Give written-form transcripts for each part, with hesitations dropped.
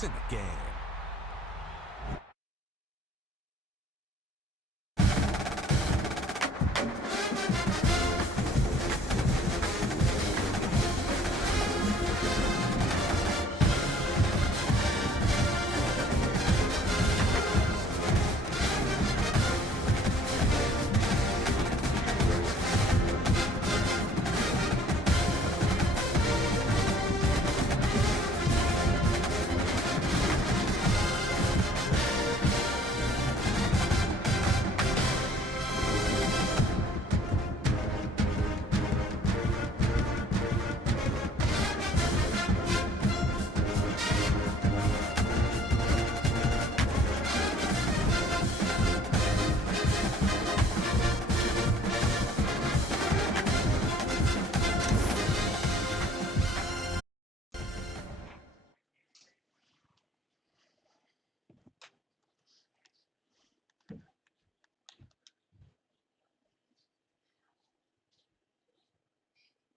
points in the game.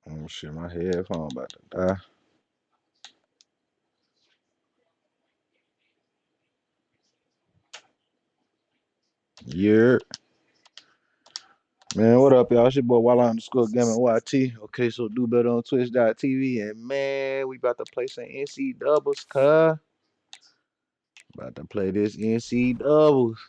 Oh shit, my headphone about to die. Yeah. Man, what up, y'all? It's your boy Walla_Gaming YT. Okay, so do better on Twitch.tv. And man, we about to play some NC doubles, cuz. About to play this NC doubles.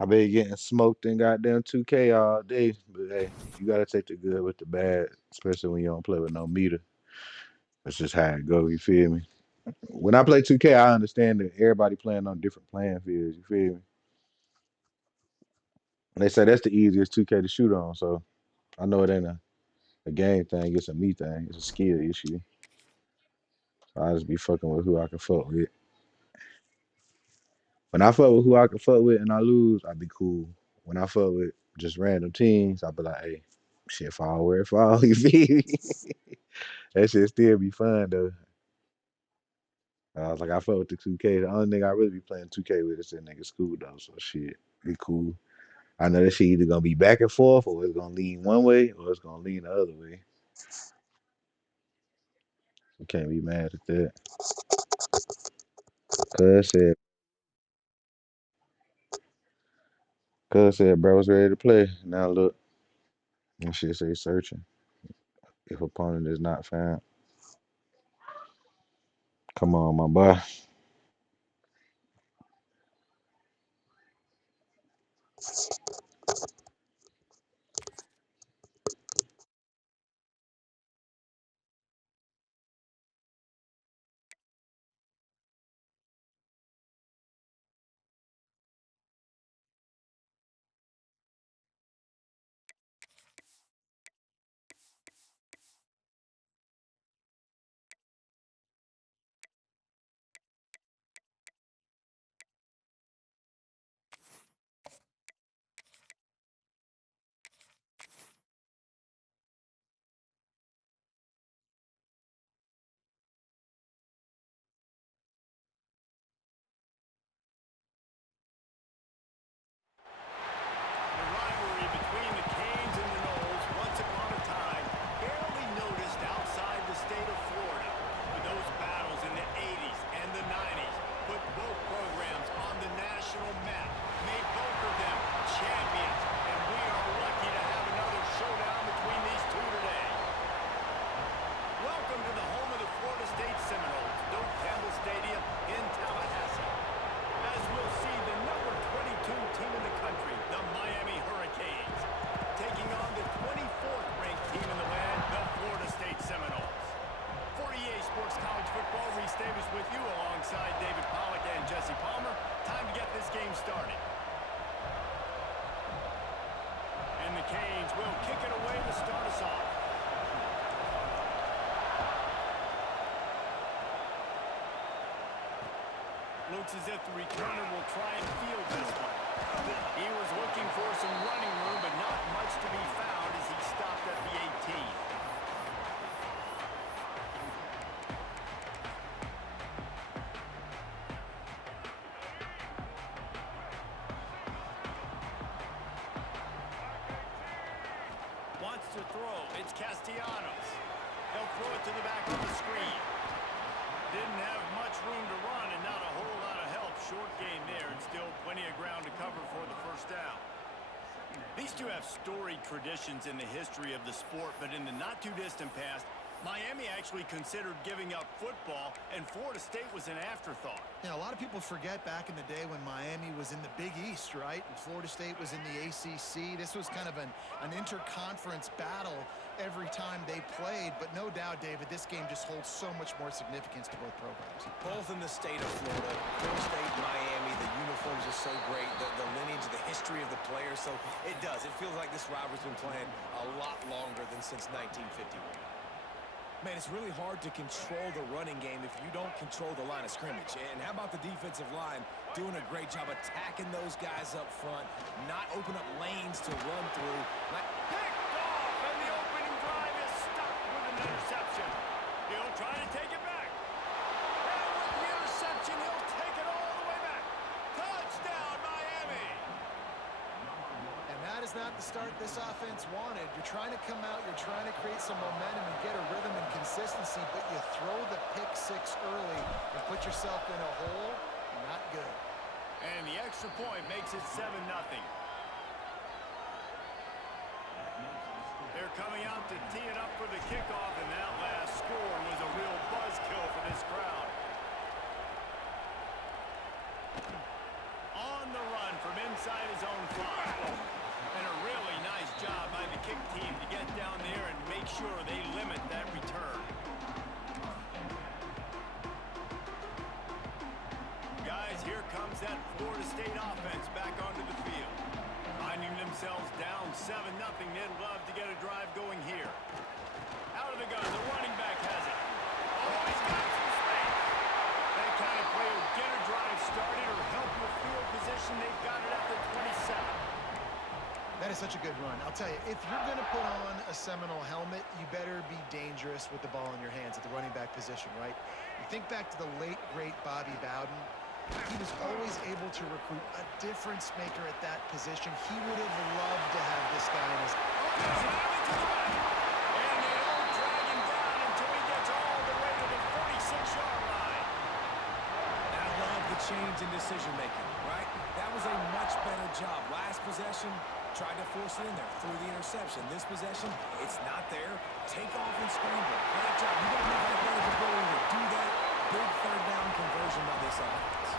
I been getting smoked in goddamn 2K all day. But hey, you gotta take the good with the bad, especially when you don't play with no meter. That's just how it go, you feel me? When I play 2K, I understand that everybody playing on different playing fields, you feel me? And they say that's the easiest 2K to shoot on, so I know it ain't a game thing, it's a me thing, it's a skill issue. So I just be fucking with who I can fuck with. When I fuck with who I can fuck with and I lose, I be cool. When I fuck with just random teams, I be like, hey, shit fall where it fall, you feel me? That shit still be fun though. I was like, I fuck with the 2K. The only nigga I really be playing 2K with is that nigga School though, so shit, be cool. I know that shit either gonna be back and forth or it's gonna lean one way or it's gonna lean the other way. You can't be mad at that. Cuz said, Cuz said, bro was ready to play. Now look, and shit say searching. If opponent is not found, come on, my boy. The rivalry between the Canes and the Noles, once upon a time, barely noticed outside the state of Florida. But those battles in the 80s and the 90s put both programs on the national map, made both of them champions, and we are lucky to have another showdown between these two today. Welcome to the home of the Florida State Seminoles, Doak Campbell Stadium in Tallahassee. As we'll see, the number 22 team in the country, the Miami Hurricanes, taking on the 24th ranked team in the land, the Florida State Seminoles. For EA Sports College Football, Reese Davis with you alongside David Pollack and Jesse Palmer. Time to get this game started. And the Canes will kick it away to start us off. Looks as if the returner will try and field this one. He was looking for some running room, but not much to be found as he stopped at the 18. Wants to throw. It's Castellanos. They'll throw it to the back of the screen. Didn't have much room to run. short gain there and still plenty of ground to cover for the first down. These two have storied traditions in the history of the sport, but in the not-too-distant past, Miami actually considered giving up football, and Florida State was an afterthought. Yeah, a lot of people forget back in the day when Miami was in the Big East, right? And Florida State was in the ACC. This was kind of an interconference battle every time they played. But no doubt, David, this game just holds so much more significance to both programs. Both in the state of Florida. Florida State, Miami, the uniforms are so great. The lineage, the history of the players. So it does. It feels like this rivalry's been playing a lot longer than since 1951. Man, it's really hard to control the running game if you don't control the line of scrimmage. And how about the defensive line doing a great job attacking those guys up front, not open up lanes to run through. Picked off, and the opening drive is stuck with an interception. He'll try to take it back. And with the interception, he'll take it all the way back. Touchdown, Miami! And that is not the start this offense wanted. You're trying to come out, you're trying to create some momentum and get a rhythm and consistency, but you throw the pick six early and put yourself in a hole. Not good. And the extra point makes it 7-0. They're coming out to tee it up for the kickoff, and that last score was a real buzzkill for this crowd. On the run from inside his own 5. And a really nice job by the kick team to get down there and make sure they limit that return. Guys, here comes that Florida State offense back onto the field. Finding themselves down 7-0, they'd love to get a drive going here. Out of the gun, the running back has it. Oh, he's got some space. That kind of play will get a drive started or help with field position. They've got it at the 27. That is such a good run. I'll tell you, if you're going to put on a Seminole helmet, you better be dangerous with the ball in your hands at the running back position, right? You think back to the late, great Bobby Bowden. He was always able to recruit a difference maker at that position. He would have loved to have this guy in his... And they don't drag him down until he gets all the way to the 46-yard line. I love the change in decision-making, right? That was a much better job. Last possession, tried to force it in there through the interception. This possession, it's not there. Take off and scramble. Great job. You got to have athletic ability to do that. Big third down conversion by this offense.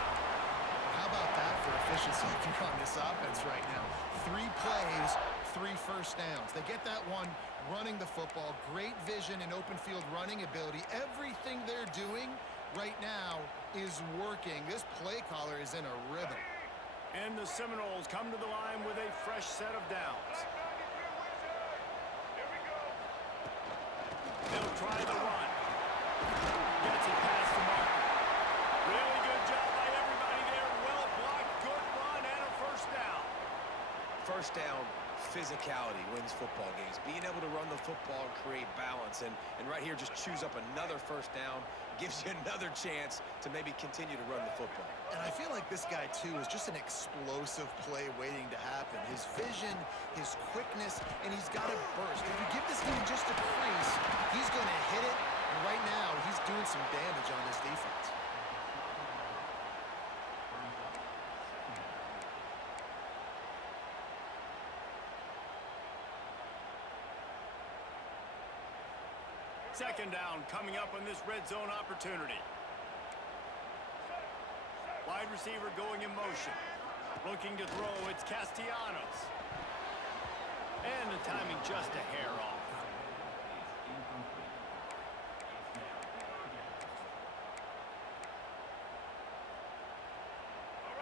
How about that for efficiency if you're on this offense right now? 3 plays, 3 first downs. They get that one running the football. Great vision and open field running ability. Everything they're doing right now is working. This play caller is in a rhythm. And the Seminoles come to the line with a fresh set of downs. They'll try the run. Gets it past the marker. Really good job by everybody there. Well blocked, good run, and a first down. First down, physicality wins football games. Being able to run the football and create balance. And right here, just choose up another first down. Gives you another chance to maybe continue to run the football. And I feel like this guy, too, is just an explosive play waiting to happen. His vision, his quickness, and he's got a burst. If you give this guy just a crease, he's going to hit it. And right now, he's doing some damage on this defense. Second down coming up on this red zone opportunity. Wide receiver going in motion. Looking to throw, it's Castellanos. And the timing just a hair off.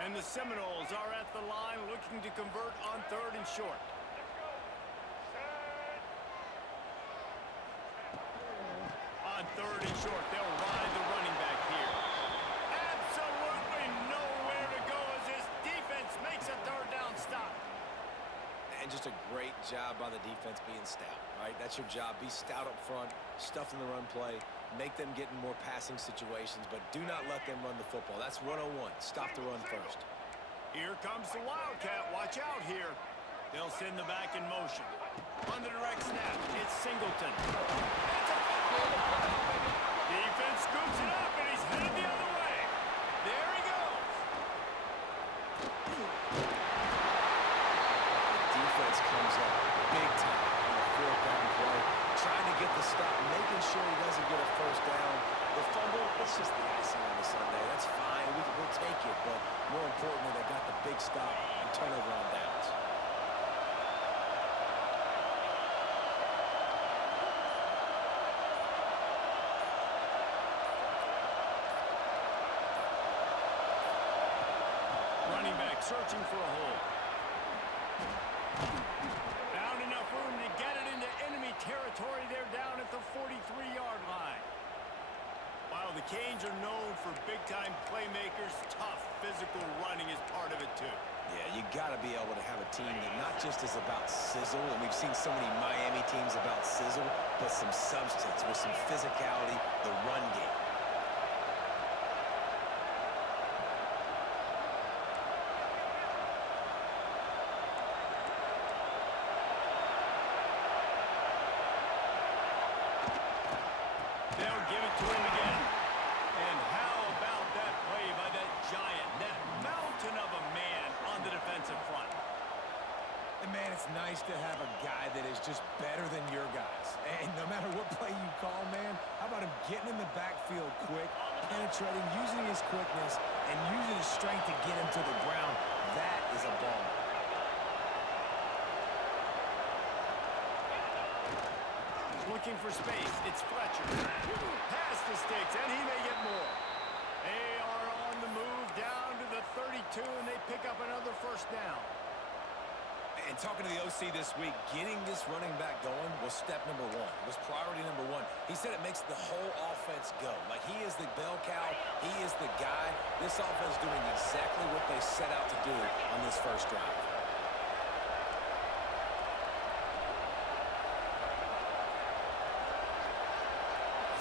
And the Seminoles are at the line looking to convert on 3rd and short. On 3rd and short, they'll ride the running back here. Absolutely nowhere to go as this defense makes a 3rd down stop. And just a great job by the defense being stout, right? That's your job. Be stout up front, stuff in the run play, make them get in more passing situations, but do not let them run the football. That's 101. Stop the run first. Here comes the Wildcat. Watch out here. They'll send the back in motion. On the direct snap, it's Singleton. It's a fumble. Defense scoops it up, and he's headed the other way. There he goes. make it, but more importantly, they got the big stop and turnover on downs. Running back searching for a hole. Found enough room to get it into enemy territory. They're down at the 43-yard line. While the Canes are known for big-time playmakers, tough physical running is part of it too. Yeah, you got to be able to have a team that not just is about sizzle, and we've seen so many Miami teams about sizzle, but some substance with some physicality, the run game. They'll give it to him again. And how about that play by that giant, that mountain of a man on the defensive front? And man, it's nice to have a guy that is just better than your guys. And no matter what play you call, man, how about him getting in the backfield quick, penetrating, using his quickness, and using his strength to get him to the ground? That is a ball. Looking for space. It's Fletcher. Past the sticks, and he may get more. They are on the move down to the 32, and they pick up another first down. And talking to the OC this week, getting this running back going was step number one. Was priority number one. He said it makes the whole offense go. Like, he is the bell cow. He is the guy. This offense doing exactly what they set out to do on this first drive.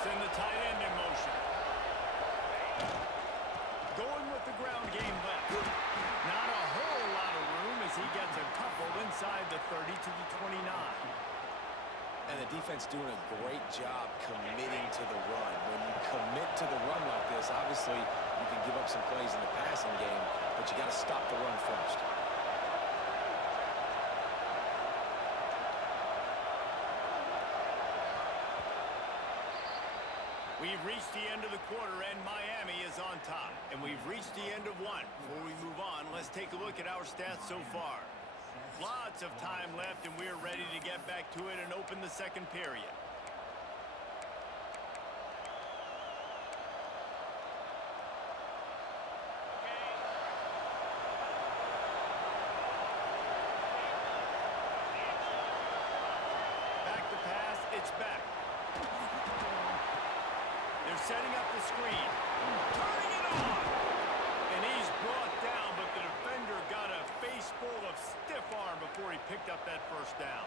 Send the tight end in motion. Going with the ground game left. Not a whole lot of room as he gets a couple inside the 30 to the 29. And the defense doing a great job committing to the run. When you commit to the run like this, obviously you can give up some plays in the passing game, but you got to stop the run first. We've reached the end of the quarter, and Miami is on top. And we've reached the end of one. Before we move on, let's take a look at our stats so far. Lots of time left, and we're ready to get back to it and open the second period. Back to pass, it's back. They're setting up the screen. Turning it on! And he's brought down, but the defender got a face full of stiff arm before he picked up that first down.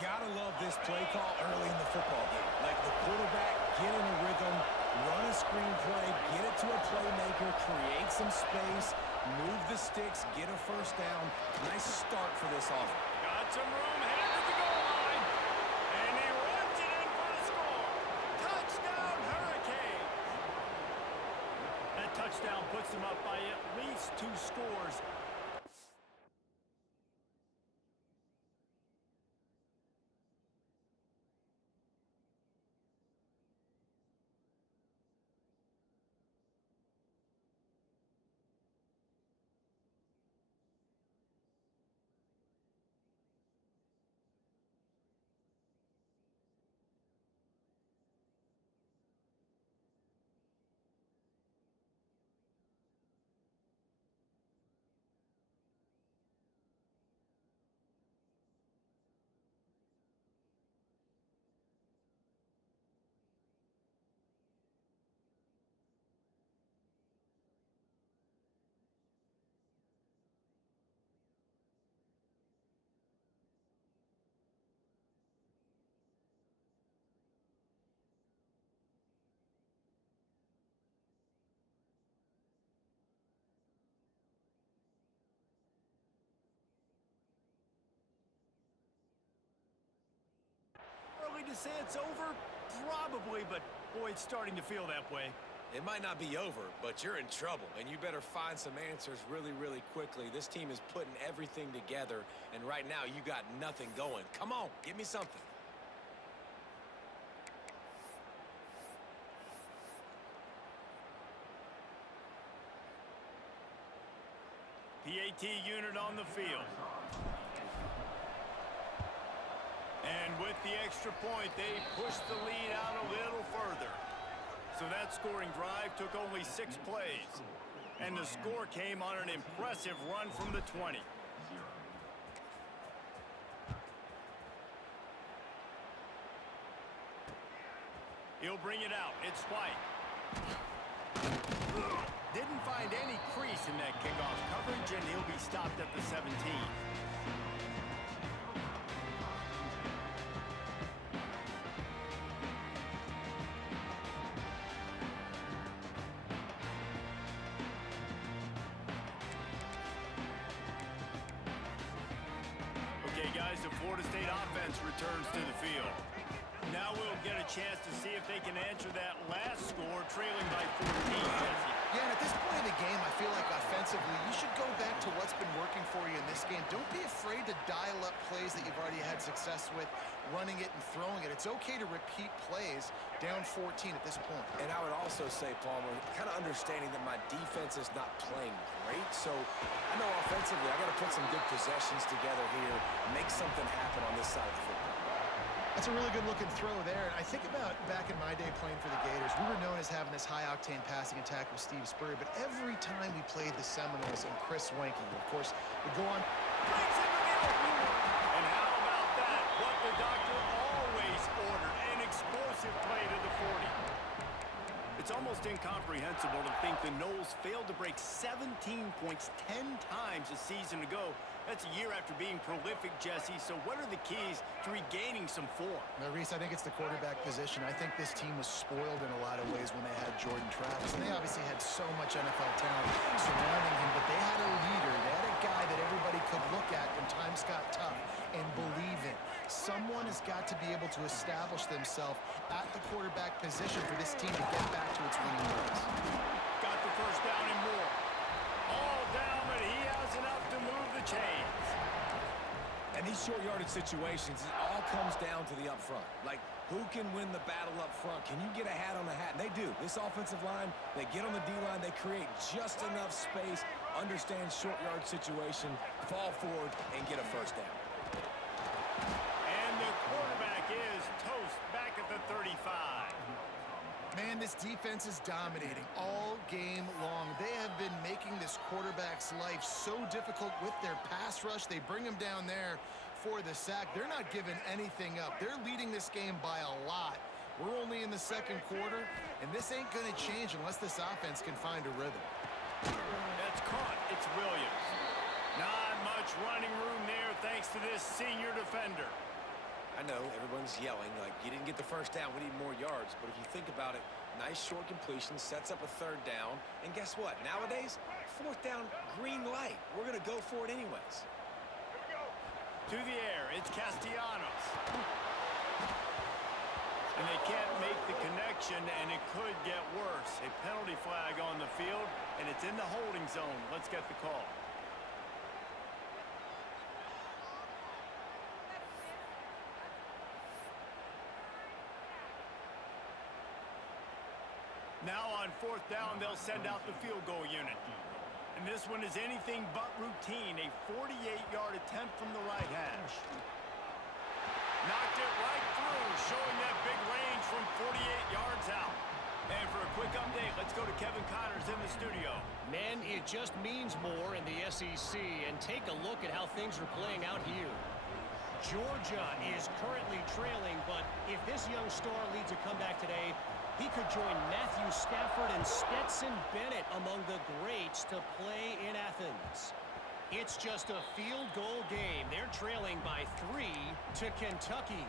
Gotta love this play call early in the football game. Like, the quarterback, get in a rhythm, run a screen play, get it to a playmaker, create some space, move the sticks, get a first down. Nice start for this offense. Got some room, headed to the goal line. And he runs it in for the score. Touchdown, Hurricane! That touchdown puts them up by at least 2 scores. Early to say it's over? Probably, but boy, it's starting to feel that way. It might not be over, but you're in trouble, and you better find some answers really, really quickly. This team is putting everything together, and right now you got nothing going. Come on, give me something. PAT unit on the field. And with the extra point, they pushed the lead out a little further. So that scoring drive took only 6 plays. And the score came on an impressive run from the 20. He'll bring it out. It's White. Didn't find any crease in that kickoff coverage, and he'll be stopped at the 17. Okay, guys, the Florida State offense returns to the field. Now we'll get a chance to see if they can answer that last score, trailing by 14, Jesse. Yeah, and at this point in the game, I feel like offensively, you should go back to what's been working for you in this game. Don't be afraid to dial up plays that you've already had success with, running it and throwing it. It's okay to repeat plays down 14 at this point. And I would also say, Palmer, kind of understanding that my defense is not playing great. So I know offensively, I got to put some good possessions together here, make something happen on this side of the football. That's a really good-looking throw there. And I think about back in my day playing for the Gators, we were known as having this high-octane passing attack with Steve Spurrier, but every time we played the Seminoles and Chris Weinke, of course, would go on. Breaks in the middle. And how about that? What the doctor always ordered, an explosive play to the 40. It's almost incomprehensible to think the Noles failed to break 17 points 10 times a season ago. That's a year after being prolific, Jesse. So what are the keys to regaining some form? Now, Reese, I think it's the quarterback position. I think this team was spoiled in a lot of ways when they had Jordan Travis. And they obviously had so much NFL talent surrounding him, but they had a leader. They had a guy that everybody could look at when times got tough and believe in. Someone has got to be able to establish themselves at the quarterback position for this team to get back to its winning ways. Got the first down and more. All down, but he has enough to move the chains. And these short yardage situations, it all comes down to the up front. Like, who can win the battle up front? Can you get a hat on the hat? And they do. This offensive line, they get on the D-line, they create just enough space, understand short yard situation, fall forward, and get a first down. And the quarterback is toast back at the 35. Man, this defense is dominating all game long. They have been making this quarterback's life so difficult with their pass rush. They bring him down there for the sack. They're not giving anything up. They're leading this game by a lot. We're only in the second quarter, and this ain't going to change unless this offense can find a rhythm. That's caught. It's Williams. Not much running room there thanks to this senior defender. I know everyone's yelling, like, you didn't get the first down, we need more yards. But if you think about it, nice short completion, sets up a third down. And guess what? Nowadays, fourth down, green light. We're going to go for it anyways. To the air, it's Castellanos. And they can't make the connection, and it could get worse. A penalty flag on the field, and it's in the holding zone. Let's get the call. Now on fourth down, they'll send out the field goal unit. And this one is anything but routine, a 48-yard attempt from the right hash. Knocked it right through, showing that big range from 48 yards out. And for a quick update, let's go to Kevin Connors in the studio. Man, it just means more in the SEC, and take a look at how things are playing out here. Georgia is currently trailing, but if this young star leads a comeback today, he could join Matthew Stafford and Stetson Bennett among the greats to play in Athens. It's just a field goal game. They're trailing by 3 to Kentucky.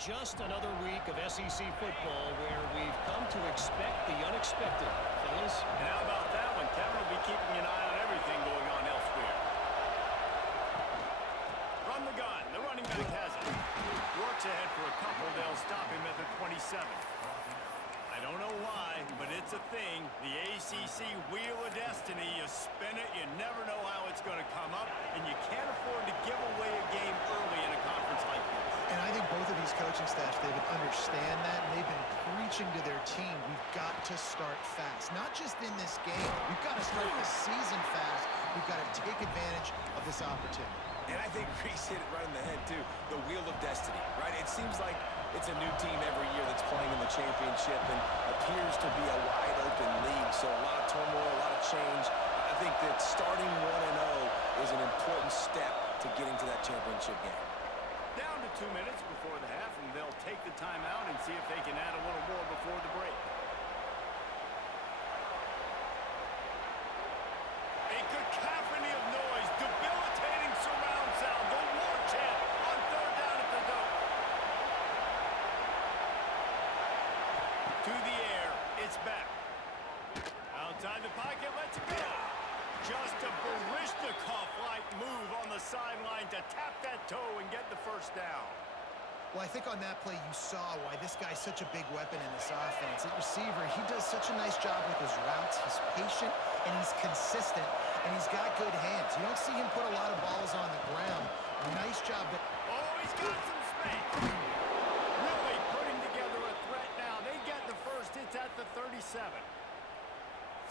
Just another week of SEC football where we've come to expect the unexpected, fellas. And how about that one? Kevin will be keeping an eye on everything going on elsewhere. From the gun, the running back has it. Works ahead for a couple. They'll stop him at the 27. I don't know why, but it's a thing. The ACC Wheel of Destiny, you spin it, you never know how it's going to come up, and you can't afford to give away a game early in a conference like this. And I think both of these coaching staffs, David, understand that, and they've been preaching to their team, we've got to start fast. Not just in this game. We've got to start the season fast. We've got to take advantage of this opportunity. And I think Reese hit it right in the head, too. The wheel of destiny, right? It seems like it's a new team every year that's playing in the championship and appears to be a wide-open league. So a lot of turmoil, a lot of change. I think that starting 1-0 is an important step to getting to that championship game. Down to 2 minutes before the half, and they'll take the timeout and see if they can add a little more before the break. A cacophony of noise, debilitating surround sound, the war chant on third down at the Doak. To the air, it's back. Outside the pocket, lets it go. Just a Baryshnikov-like move on the sideline to tap that toe and get the first down. Well, I think on that play you saw why this guy's such a big weapon in this offense. At receiver, he does such a nice job with his routes. He's patient, and he's consistent, and he's got good hands. You don't see him put a lot of balls on the ground. Nice job. Oh, he's got some space. Really putting together a threat now. They get the first. It's at the 37.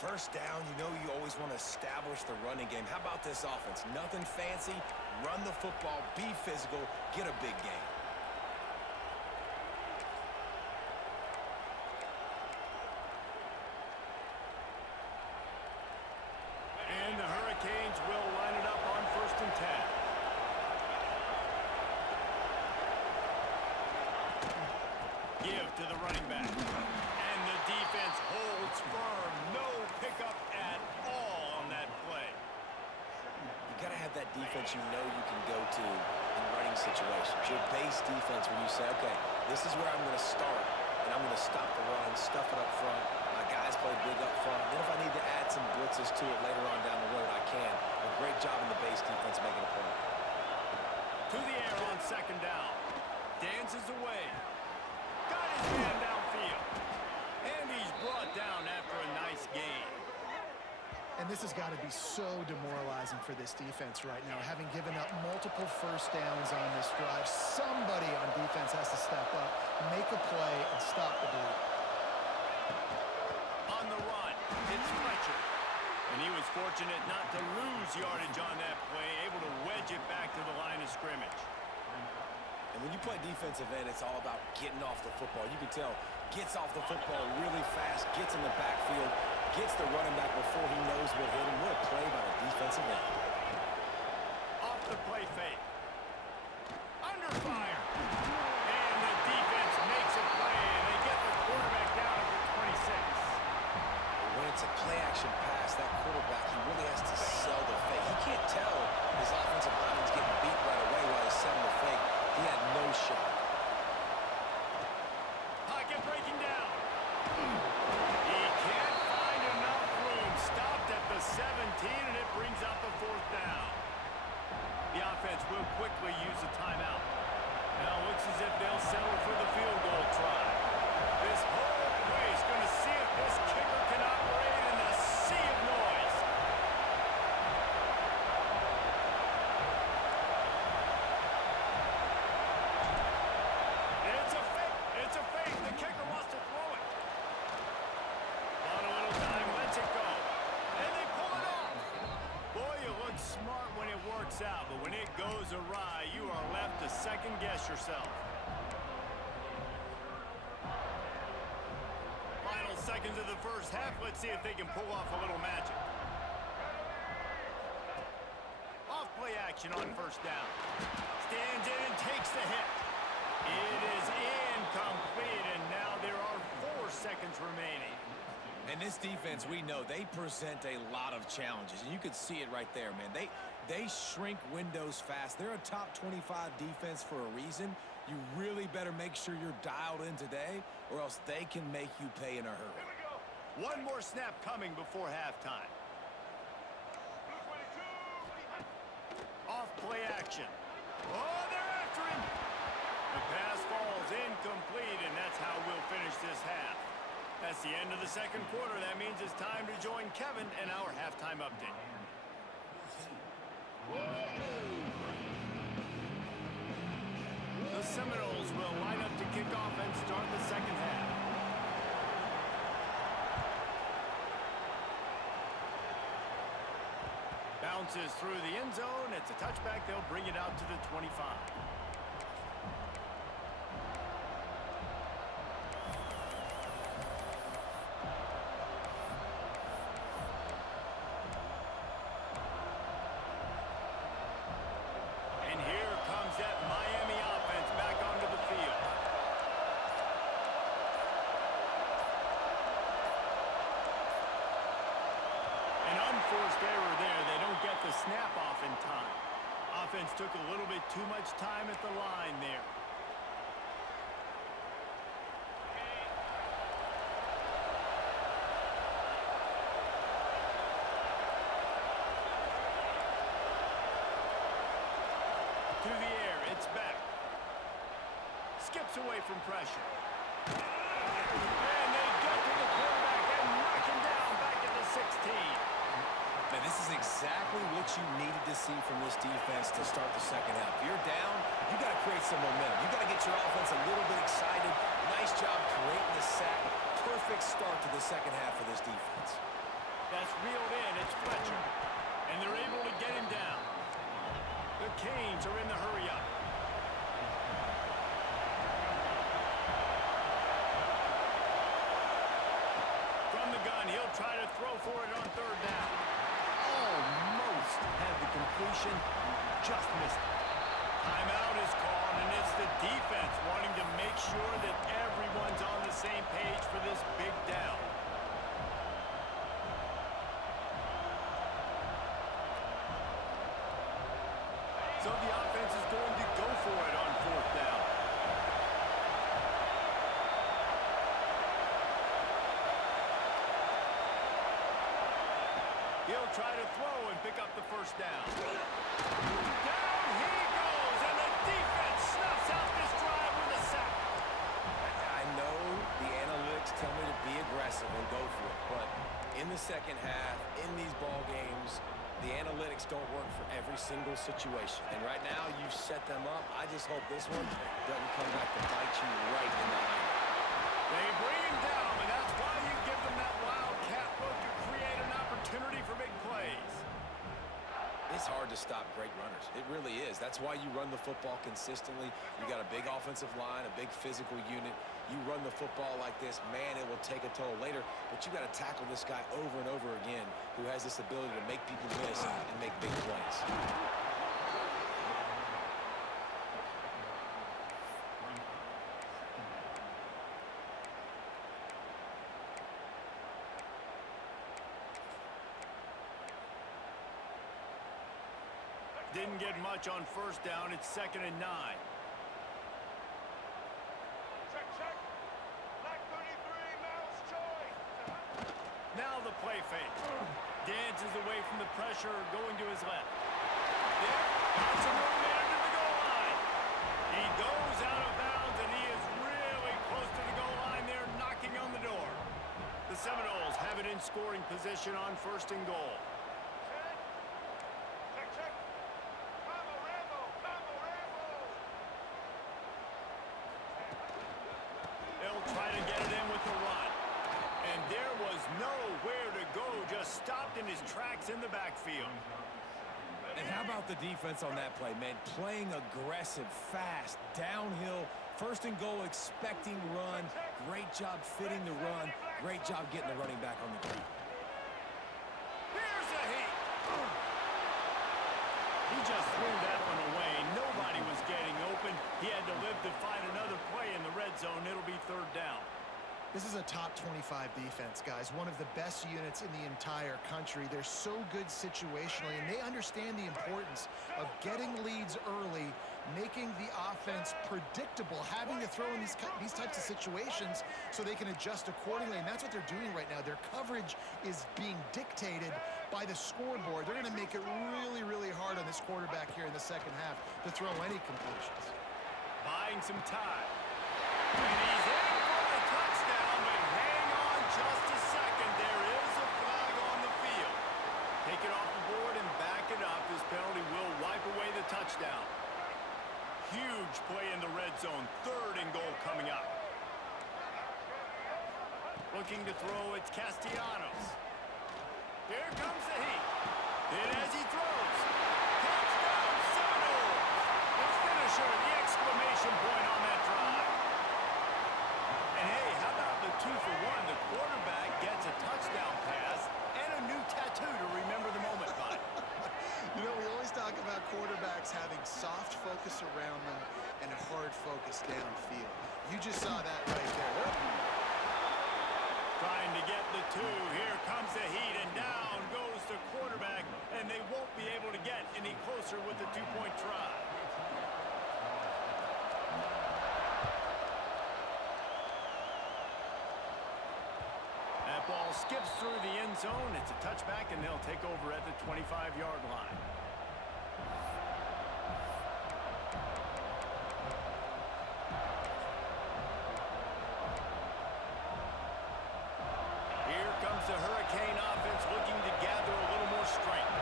First down, you know you always want to establish the running game. How about this offense? Nothing fancy. Run the football, be physical, get a big game. And the Hurricanes will line it up on 1st and 10. Give to the running back. And the defense holds firm. No pickup at all on that play. You got to have that defense you know you can go to in running situations. Your base defense where you say, okay, this is where I'm going to start, and I'm going to stop the run, stuff it up front. My guys play big up front. Then if I need to add some blitzes to it later on down the road, I can. A great job in the base defense making a play. To the air on 2nd down. Dances away. Got his man downfield. And he's brought down after a nice gain. And this has got to be so demoralizing for this defense right now, having given up multiple first downs on this drive. Somebody on defense has to step up, make a play, and stop the bleed. On the run, it's Fletcher. And he was fortunate not to lose yardage on that play, able to wedge it back to the line of scrimmage. And when you play defensive end, it's all about getting off the football. You can tell, gets off the football really fast, gets in the backfield, gets the running back before he knows what hit him. What a play by the defensive end. Off the play fake. Under fire. And the defense makes a play, and they get the quarterback down at the 26. When it's a play-action pass, that quarterback, he really has to sell the fake. He can't tell his offensive lineman's getting beat right away while he's selling the fake. He had no shot. Pocket breaking down. He can't find enough room. Stopped at the 17, and it brings up the 4th down. The offense will quickly use a timeout. Now it looks as if they'll settle for the field goal try. This whole place is going to see if this kicker can operate in a sea of noise. It's a fake. It's a fake. The kicker wants to throw it. On a little time, lets it go. And they pull it off. Boy, you look smart when it works out, but when it goes awry, you are left to second-guess yourself. Final seconds of the first half. Let's see if they can pull off a little magic. Off play action on 1st down. Stands in and takes the hit. It is incomplete, and now there are 4 seconds remaining. And this defense, we know, they present a lot of challenges. And you could see it right there, man. They shrink windows fast. They're a top 25 defense for a reason. You really better make sure you're dialed in today, or else they can make you pay in a hurry. One more snap coming before halftime. Off play action. Oh, they're after him. The pass falls incomplete, and that's how we'll finish this half. That's the end of the 2nd quarter. That means it's time to join Kevin and our halftime update. The Seminoles will line up to kick off and start the second half. Bounces through the end zone. It's a touchback. They'll bring it out to the 25. And here comes that Miami offense back onto the field. An unforced error there. They don't get the snap off in time. Offense took a little bit too much time at the line there. To the air, it's back. Skips away from pressure. And they get to the quarterback and knock him down back at the 16. Man, this is exactly what you needed to see from this defense to start the second half. If you're down, you got to create some momentum. You got to get your offense a little bit excited. Nice job creating the sack. Perfect start to the second half of this defense. That's reeled in. It's Fletcher. And they're able to get him down. The Canes are in the hurry-up. From the gun, he'll try to throw for it on third down. Almost had the completion, just missed it. Timeout is called, and it's the defense wanting to make sure that everyone's on the same page for this big down. So the offense is going to go for it on fourth down. He'll try to throw and pick up the first down. Down he goes, and the defense snuffs out this drive with a sack. I know the analytics tell me to be aggressive and go for it, but in the second half, in these ball games, the analytics don't work for every single situation. And right now, you've set them up. I just hope this one doesn't come back to bite you right in the eye. They bring him down, and that's why you give them that wildcat look to create an opportunity for big plays. It's hard to stop great runners. It really is. That's why you run the football consistently. You got a big offensive line, a big physical unit. You run the football like this, man, it will take a toll later. But you got to tackle this guy over and over again who has this ability to make people miss and make big plays. Didn't get much on first down. It's 2nd and 9. Check. Black 33, Miles Joy. Now the play fake. Dances away from the pressure, going to his left. There, got some room there to the goal line. He goes out of bounds, and he is really close to the goal line there, knocking on the door. The Seminoles have it in scoring position on 1st and goal. Check. Rambo. They'll try to get it in with the run. And there was nowhere to go, just stopped in his tracks in the backfield. And how about the defense on that play, man? Playing aggressive, fast, downhill, 1st and goal, expecting run. Great job fitting the run. Great job getting the running back on the ground. Here's a heat. He just threw that one away. Nobody was getting open. He had to live to find another play in the red zone. It'll be 3rd down. This is a top 25 defense, guys. One of the best units in the entire country. They're so good situationally, and they understand the importance of getting leads early, making the offense predictable, having to throw in these types of situations so they can adjust accordingly, and that's what they're doing right now. Their coverage is being dictated by the scoreboard. They're going to make it really, really hard on this quarterback here in the second half to throw any completions. Buying some time. And he's in for the touchdown, but hang on just a second. There is a flag on the field. Take it off the board and back it up. This penalty will wipe away the touchdown. Huge Huge play in the red zone. 3rd and goal coming up. Looking to throw, it's Castellanos. Here comes the heat. And as he throws, touchdown Seminoles! The finisher, the exclamation point on that drive. And hey, how about the 2-for-1? The quarterback gets a touchdown pass and a new tattoo to remember the moment by. You know, we always talk about quarterbacks having soft focus around them and a hard focus downfield. You just saw that right there. Trying to get the 2. Here comes the heat, and down goes the quarterback, and they won't be able to get any closer with the 2-point try. That ball skips through the end zone. It's a touchback, and they'll take over at the 25-yard line. The Hurricane offense looking to gather a little more strength.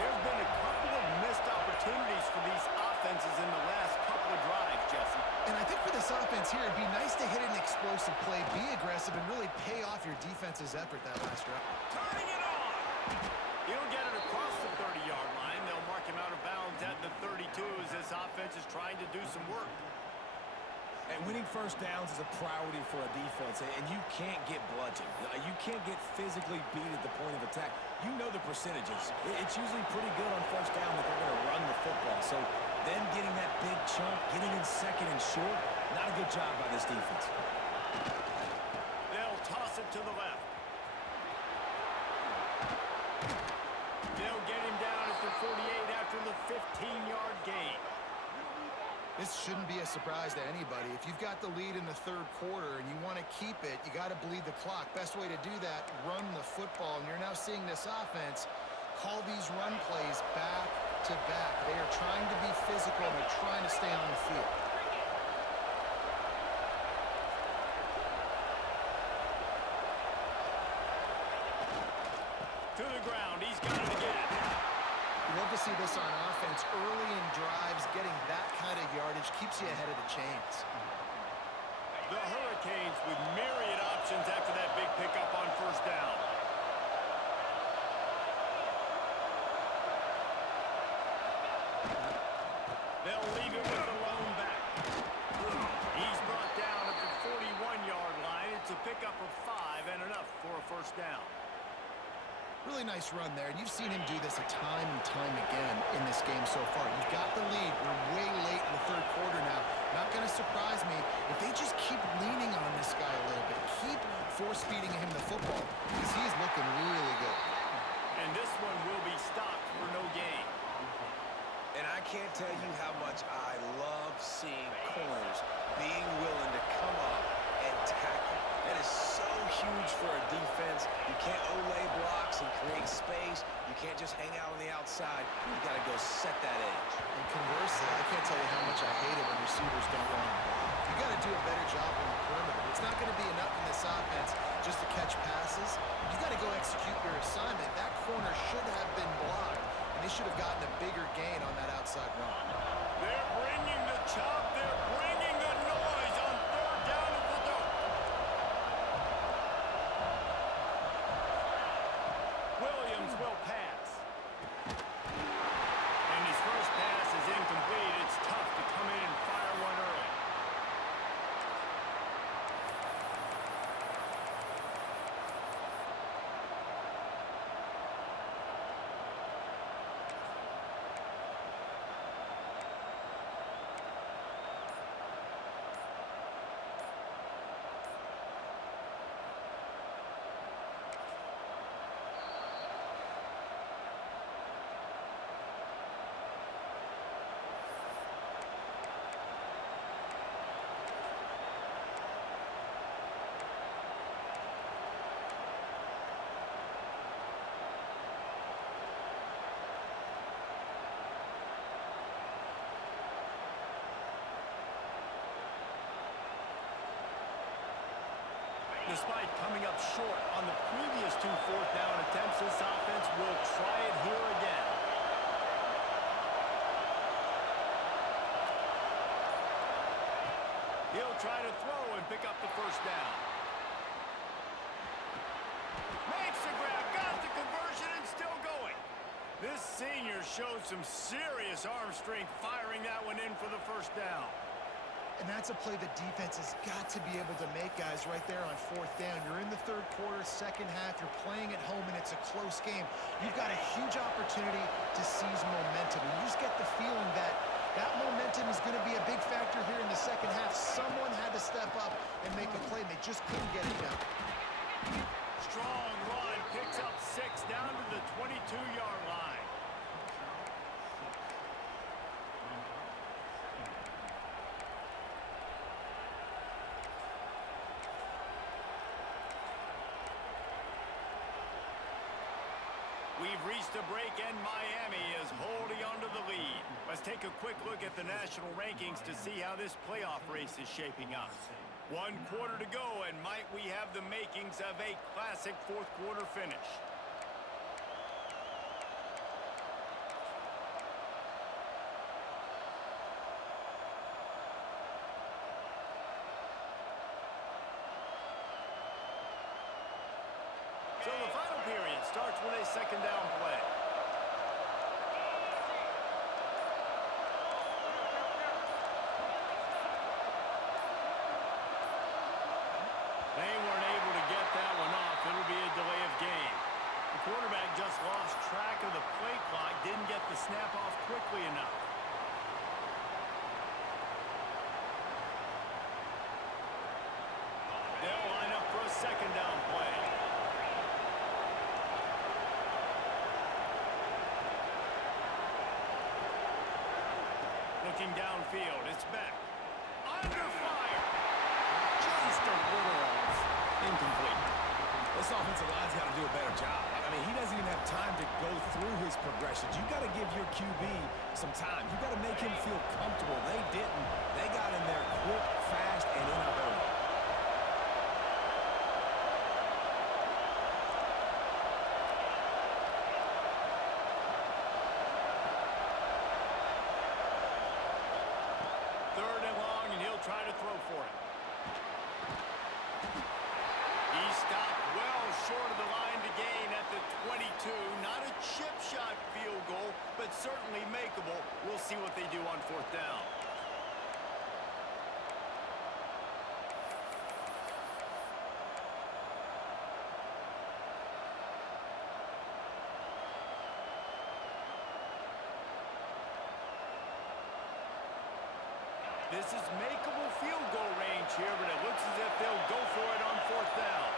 There's been a couple of missed opportunities for these offenses in the last couple of drives, Jesse. And I think for this offense here, it'd be nice to hit an explosive play, be aggressive, and really pay off your defense's effort that last drive. Turning it on! He'll get it across the 30-yard line. They'll mark him out of bounds at the 32 as this offense is trying to do some work. And winning first downs is a priority for a defense, and you can't get bludgeoned. You can't get physically beat at the point of attack. You know the percentages. It's usually pretty good on first down that they're going to run the football. So them getting that big chunk, getting in 2nd and short, not a good job by this defense. They'll toss it to the left. They'll get him down at the 48 after the 15-yard gain. This shouldn't be a surprise to anybody. If you've got the lead in the 3rd quarter and you want to keep it, you got to bleed the clock. Best way to do that, run the football. And you're now seeing this offense call these run plays back to back. They are trying to be physical and they're trying to stay on the field. To the ground. He's got it again. You love to see this on offense. Early in drives, getting that kind of yardage keeps you ahead of the chains. The Hurricanes with myriad options after that big pickup on first down. They'll leave it with the lone back. He's brought down at the 41-yard line. It's a pickup of 5 and enough for a first down. Really nice run there, and you've seen him do this a time and time again in this game so far. You've got the lead. We're way late in the 3rd quarter now. Not going to surprise me if they just keep leaning on this guy a little bit. Keep force-feeding him the football because he's looking really good. And this one will be stopped for no gain. And I can't tell you how much I love seeing corners being willing to come up and tackle. That is so huge for a defense. You can't olay blocks and create space. You can't just hang out on the outside. You got to go set that edge. And conversely, I can't tell you how much I hate it when receivers don't want to block. You got to do a better job on the perimeter. It's not going to be enough in this offense just to catch passes. You got to go execute your assignment. That corner should have been blocked, and they should have gotten a bigger gain on that outside run. They're bringing the chop. They're bringing the noise on 3rd down at the dope. Williams will pass. And his first pass is incomplete. It's tough to come in and fire one early. Despite coming up short on the previous 2 4th down attempts, this offense will try it here again. try to throw and pick up the first down. Makes the grab, got the conversion, and still going. This senior showed some serious arm strength firing that one in for the first down. And that's a play the defense has got to be able to make, guys, right there on fourth down. You're in the third quarter, second half. You're playing at home, and it's a close game. You've got a huge opportunity to seize momentum. And you just get the feeling that that momentum is going to be a big factor here in the second half. Someone had to step up and make a play, and they just couldn't get it done. Strong run, picks up 6 down to the 22-yard line. We've reached a break, and Miami is holding on to the lead. Let's take a quick look at the national rankings to see how this playoff race is shaping up. 1 quarter to go, and might we have the makings of a classic fourth-quarter finish. So the final period starts with a second down play. They weren't able to get that one off. It'll be a delay of game. The quarterback just lost track of the play clock, didn't get the snap off quickly enough. They'll line up for a second down play. Looking downfield, it's back. Under fire. Just a little off. Incomplete. This offensive line's got to do a better job. I mean, he doesn't even have time to go through his progressions. You got to give your QB some time. You got to make him feel comfortable. They didn't. They got in there quick, fast, and in a hurry. Third and long, and he'll try to throw for it. He stopped well short of the line to gain at the 22. Not a chip shot field goal, but certainly makeable. We'll see what they do on fourth down. This is makeable field goal range here, but it looks as if they'll go for it on fourth down.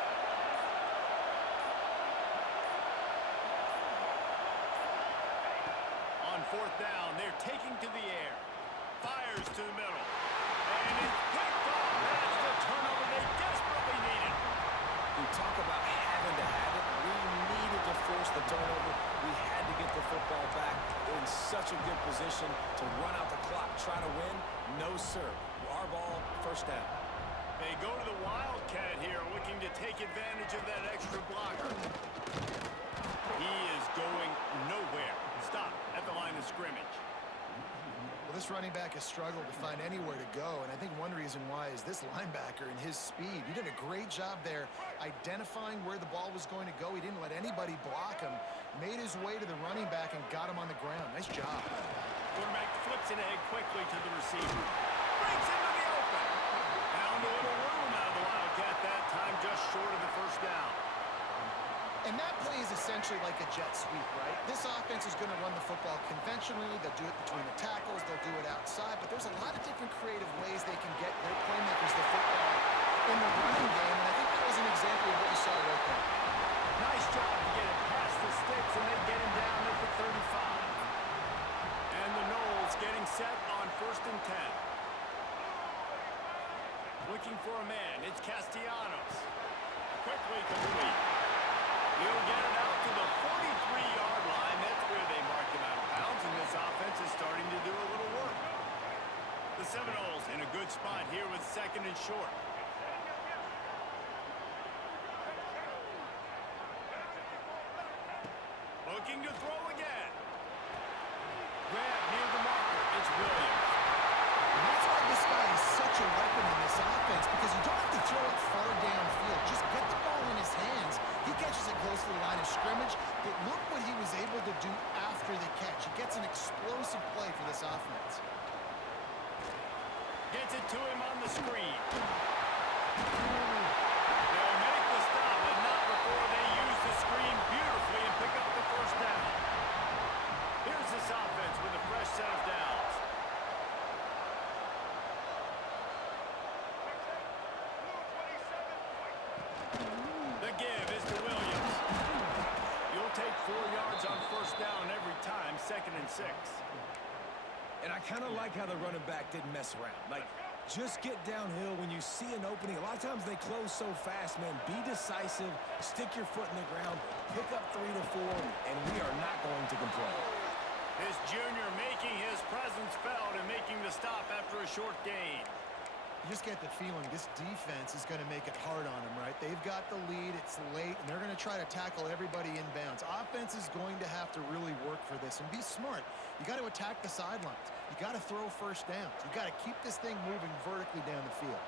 On fourth down, they're taking to the air. Fires to the middle. And it's picked off. That's the turnover they desperately needed. We talk about having to have it. We needed to force the turnover. We had to get the football back. They're in such a good position to run out the clock, try to win. No, sir. Our ball, first down. They go to the Wildcat here, looking to take advantage of that extra blocker. He is going nowhere. Stop at the line of scrimmage. Well, this running back has struggled to find anywhere to go, and I think one reason why is this linebacker and his speed. He did a great job there identifying where the ball was going to go. He didn't let anybody block him, made his way to the running back, and got him on the ground. Nice job. Quarterback flips it ahead quickly to the receiver. Breaks into the open. Found a little room out of the Wildcat that time, just short of the first down. And that play is essentially like a jet sweep, right? This offense is going to run the football conventionally. They'll do it between the tackles. They'll do it outside. But there's a lot of different creative ways they can get their playmakers the football in the running game. And I think that was an example of what you saw right there. Nice job to get it past the sticks, and they get him down at the 35. And the Noles getting set on 1st and 10. Looking for a man. It's Castellanos. Quickly complete. He'll get it out to the 43-yard line. That's where they mark him out of bounds, and this offense is starting to do a little work. The Seminoles in a good spot here with 2nd and short. Looking to throw again. Grab near the marker. It's Williams. And that's why this guy is such a weapon in this offense. to the line of scrimmage, but look what he was able to do after the catch. He gets an explosive play for this offense. Gets it to him on the screen. They'll make the stop, but not before they use the screen beautifully and pick up the first down. Here's this offense with a fresh set of downs. The give is to Williams. You'll take 4 yards on first down every time, 2nd and 6. And I kind of like how the running back didn't mess around. Like, just get downhill when you see an opening. A lot of times they close so fast, man. Be decisive, stick your foot in the ground, pick up 3 to 4, and we are not going to complain. This junior making his presence felt and making the stop after a short gain. You just get the feeling this defense is going to make it hard on them, right? They've got the lead, it's late, and they're going to try to tackle everybody inbounds. Offense is going to have to really work for this and be smart. You got to attack the sidelines. You got to throw first downs. You got to keep this thing moving vertically down the field.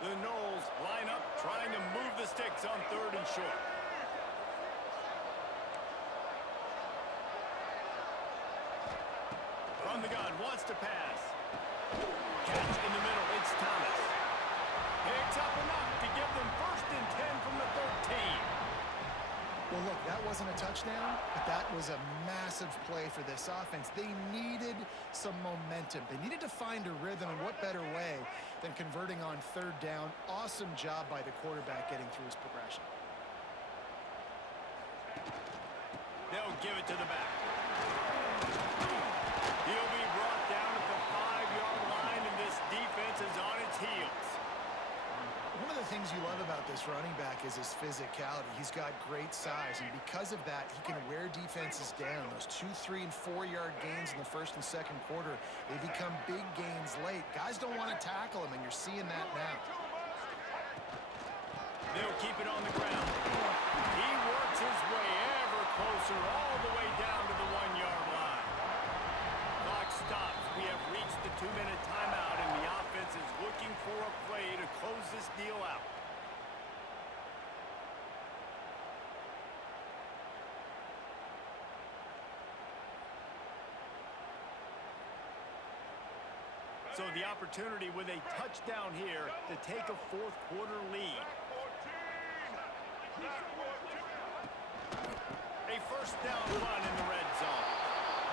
The Knowles line up trying to move the sticks on 3rd and short. From the gun, wants to pass. Catch in the middle, it's Thomas. Picks up enough to give them 1st and 10 from the 13. Well, look, that wasn't a touchdown, but that was a massive play for this offense. They needed some momentum. They needed to find a rhythm, and what better way than converting on 3rd down. Awesome job by the quarterback getting through his progression. They'll give it to the back. He'll be brought down at the 5-yard line, and this defense is on its heels. One of the things you love about this running back is his physicality. He's got great size, and because of that, he can wear defenses down. Those 2, 3, and 4-yard gains in the 1st and 2nd quarter, they become big gains late. Guys don't want to tackle him, and you're seeing that now. They'll keep it on the ground. He works his way ever closer all the way down to the 1-yard line. Clock stops. We have reached the 2-minute timeout, and the offense is looking for a play to close this deal out. So the opportunity with a touchdown here to take a 4th quarter lead. A first down run in the red zone.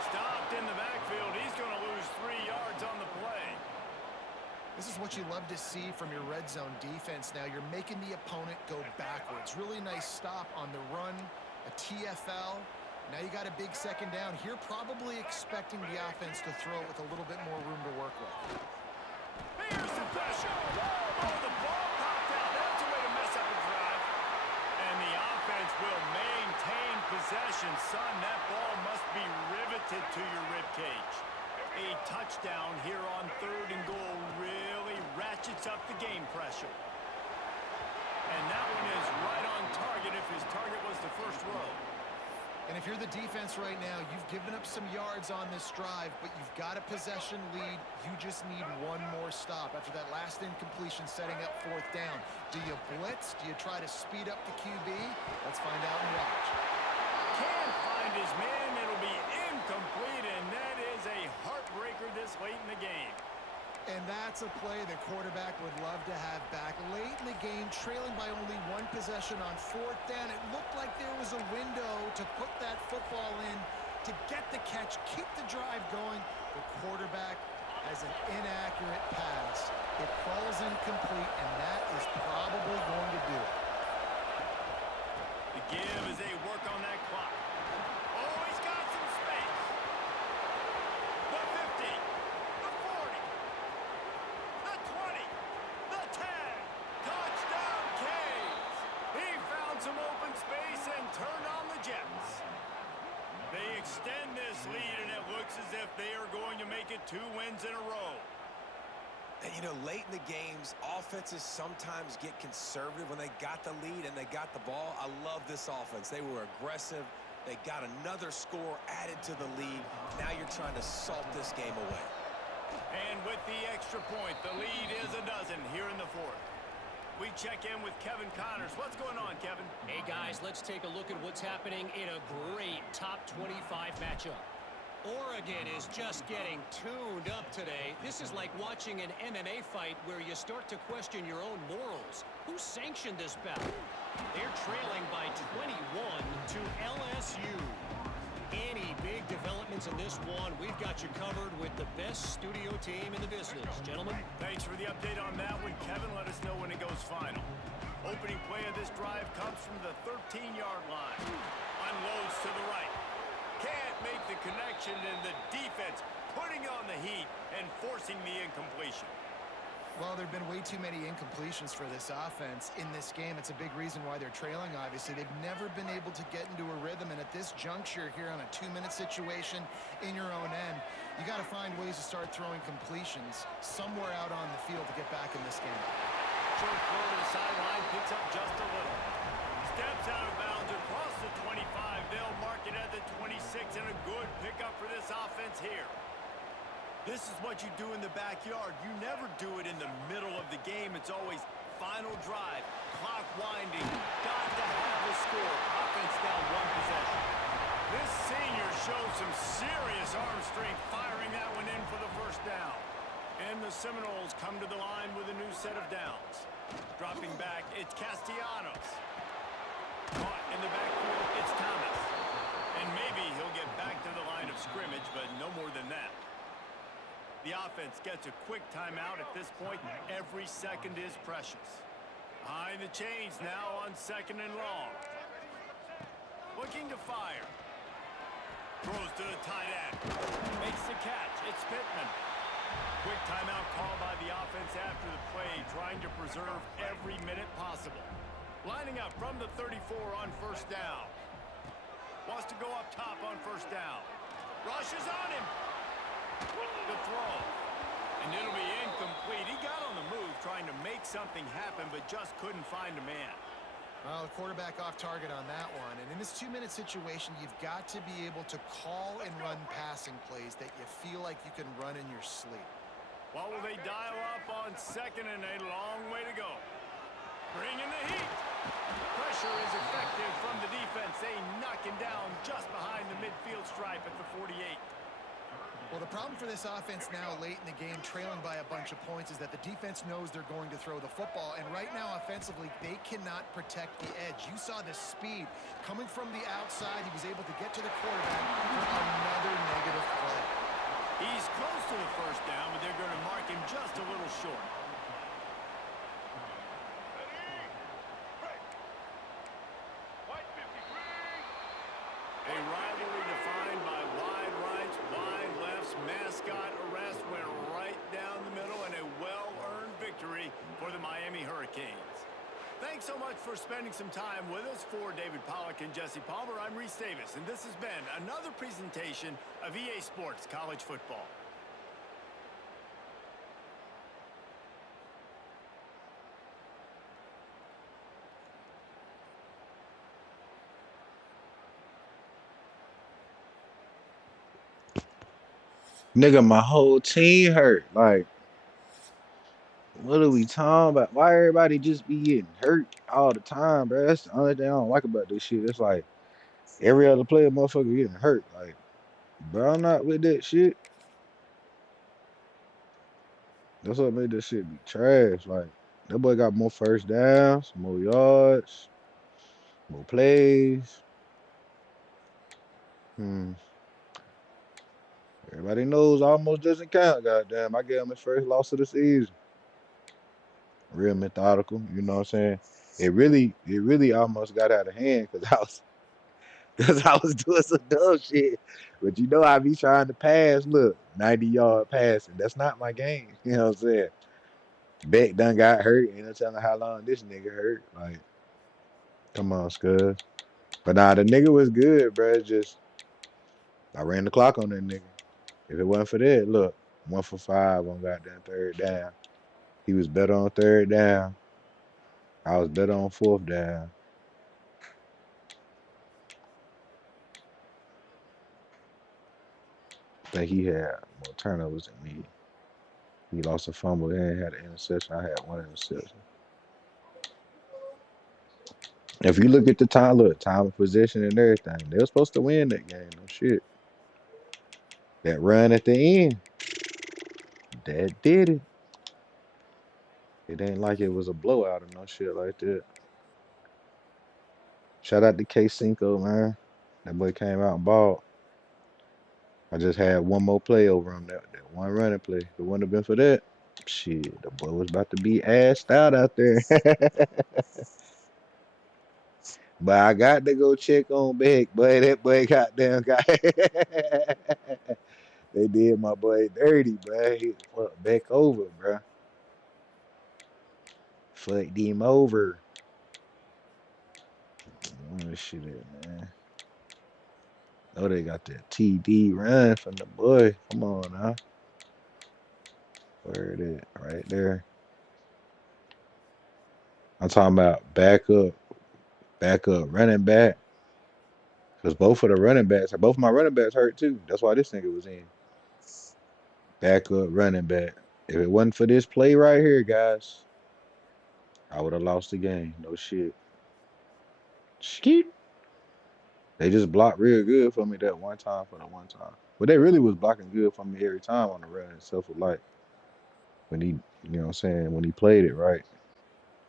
Stopped in the backfield. He's going to lose 3 yards on the play. This is what you love to see from your red zone defense now. You're making the opponent go backwards. Really nice stop on the run, a TFL. Now you got a big 2nd down. Here probably expecting the offense to throw with a little bit more room to work with. Here's the pressure. Oh, the ball popped out. That's a way to mess up a drive. And the offense will maintain possession. Son, that ball must be riveted to your ribcage. A touchdown here on 3rd and goal really ratchets up the game pressure. And that one is right on target if his target was the first row. And if you're the defense right now, you've given up some yards on this drive, but you've got a possession lead. You just need one more stop after that last incompletion setting up 4th down. Do you blitz? Do you try to speed up the QB? Let's find out and watch. Can't find his man. It'll be incomplete, and that is a heartbreaker this late in the game. And that's a play the quarterback would love to have back. Late in the game, trailing by only 1 possession on 4th down. It looked like there was a window to put that football in, to get the catch, keep the drive going. The quarterback has an inaccurate pass. It falls incomplete, and that is probably going to do it. The give as they work on that clock. Oh, he's got some space. The 50, the 40, the 20, the 10. Touchdown, Canes. He found some open space and turned on the Jets. They extend this lead, and it looks as if they are going to make it 2 wins in a row. And, you know, late in the games, offenses sometimes get conservative when they got the lead and they got the ball. I love this offense. They were aggressive. They got another score added to the lead. Now you're trying to salt this game away. And with the extra point, the lead is a dozen here in the 4th. We check in with Kevin Connors. What's going on, Kevin? Hey, guys, let's take a look at what's happening in a great top 25 matchup. Oregon is just getting tuned up today. This is like watching an MMA fight where you start to question your own morals. Who sanctioned this bout? They're trailing by 21 to LSU. Any big developments in this one, we've got you covered with the best studio team in the business. Gentlemen? Thanks for the update on that one, Kevin. Let us know when it goes final. Opening play of this drive comes from the 13-yard line. Unloads to the right. Can't make the connection, and the defense putting on the heat and forcing the incompletion. Well, there have been way too many incompletions for this offense in this game. It's a big reason why they're trailing, obviously. They've never been able to get into a rhythm, and at this juncture here on a 2-minute situation in your own end, you got to find ways to start throwing completions somewhere out on the field to get back in this game. Short throw to the sideline, picks up just a little. Steps out of bounds across the 25. They'll mark it at the 26, and a good pickup for this offense here. This is what you do in the backyard. You never do it in the middle of the game. It's always final drive, clock winding, got to have a score. Offense down one possession. This senior shows some serious arm strength, firing that one in for the first down. And the Seminoles come to the line with a new set of downs. Dropping back, it's Castellanos. Caught in the backfield, it's Thomas. And maybe he'll get back to the line of scrimmage, but no more than that. The offense gets a quick timeout at this point. Every second is precious. Behind the chains now on 2nd and long. Looking to fire. Throws to the tight end. Makes the catch. It's Pittman. Quick timeout call by the offense after the play, trying to preserve every minute possible. Lining up from the 34 on first down. Wants to go up top on first down. Rushes on him. The throw. And it'll be incomplete. He got on the move trying to make something happen, but just couldn't find a man. Well, the quarterback off target on that one. And in this 2-minute situation, you've got to be able to call and run passing plays that you feel like you can run in your sleep. What will they dial up on 2nd and a long way to go? Bringing the heat. Pressure is effective from the defense. They knock him down just behind the midfield stripe at the 48. Well, the problem for this offense now late in the game, trailing by a bunch of points, is that the defense knows they're going to throw the football. And right now, offensively, they cannot protect the edge. You saw the speed coming from the outside. He was able to get to the quarterback for another negative play. He's close to the first down, but they're going to mark him just a little short. White 53. A rivalry defined by wide rights, wide lefts, mascot arrest went right down the middle, and a well-earned victory for the Miami Hurricanes. Thanks so much for spending some time with us. For David Pollack and Jesse Palmer, I'm Reese Davis, and this has been another presentation of EA Sports College Football. Nigga, my whole team hurt. Like, what are we talking about? Why everybody just be getting hurt all the time, bro? That's the only thing I don't like about this shit. It's like every other player, motherfucker, getting hurt. Like, bro, I'm not with that shit. That's what made this shit be trash. Like, that boy got more first downs, more yards, more plays. Everybody knows almost doesn't count, goddamn. I gave him his first loss of the season. Real methodical, you know what I'm saying? It really almost got out of hand because I was doing some dumb shit. But you know I be trying to pass, look, 90-yard passing. That's not my game. You know what I'm saying? Beck done got hurt. Ain't no telling how long this nigga hurt. Like, come on, Scud. But nah, the nigga was good, bro. It's just I ran the clock on that nigga. If it wasn't for that, look, 1 for 5 on goddamn third down. He was better on third down. I was better on fourth down. I think he had more turnovers than me. He lost a fumble and had an interception. I had 1 interception. If you look at the time, look, time of possession and everything, they were supposed to win that game. No shit. That run at the end, that did it. It ain't like it was a blowout or no shit like that. Shout out to K-Cinco, man. That boy came out and balled. I just had one more play over him. That one running play. If it wouldn't have been for that, shit, the boy was about to be assed out there. But I got to go check on Beck, boy. That boy goddamn got. They did my boy dirty, bro. He fucked Beck over, bro. Fucked him over. Oh, shit, man. Oh, they got that TD run from the boy. Come on now. Where it is? Right there. I'm talking about backup running back. Because both of my running backs hurt too. That's why this nigga was in. Backup running back. If it wasn't for this play right here, guys, I would have lost the game. No shit. Skeet. They just blocked real good for me that one time for the one time. But they really was blocking good for me every time on the run itself for like when he, you know what I'm saying, when he played it right.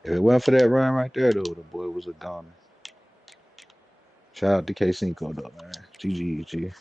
If it wasn't for that run right there though, the boy was a goner. Shout out to K-Cinco though, man. GG.